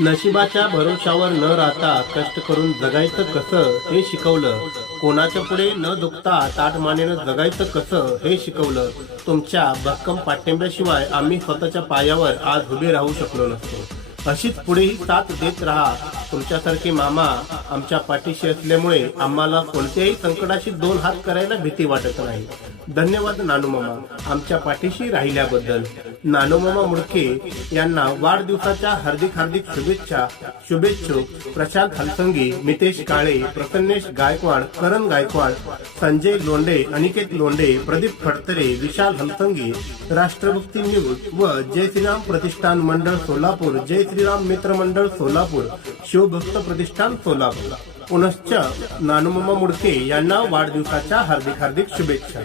नशिबाच्या भरोशावर न राहता कष्ट करून जगायचं कसं हे शिकवलं. कोणाच्या पुढे न दुखता ताटमानेनं जगायचं कसं हे शिकवलं. तुमच्या भक्कम पाठिंब्याशिवाय आम्ही स्वतःच्या पायावर आज उभे राहू शकलो नसतो. अशीच पुढेही साथ देत राहा. तुमच्यासारखे मामा आमच्या पाठीशी असल्यामुळे आम्हाला कोणत्याही संकटाशी दोन हात करायला भीती वाटत नाही. धन्यवाद नानू मामा आमच्या पाठीशी राहिल्याबद्दल. नानू मामा मुडके यांना वाढदिवसाच्या हार्दिक हार्दिक शुभेच्छा शुभेच्छुक प्रशांत हलसंगी मितेश काळे प्रसन्नेश गायकवाड करण गायकवाड संजय लोंडे अनिकेत लोंडे प्रदीप फडतरे विशाल हलसंगी राष्ट्रभक्ती न्यूज व जय श्रीराम प्रतिष्ठान मंडळ सोलापूर जय श्रीराम मित्र मंडळ सोलापूर शिवभक्त प्रतिष्ठान सोलापूर. पुनश्च नानुमामा मुडके यांना वाढदिवसाच्या हार्दिक हार्दिक शुभेच्छा.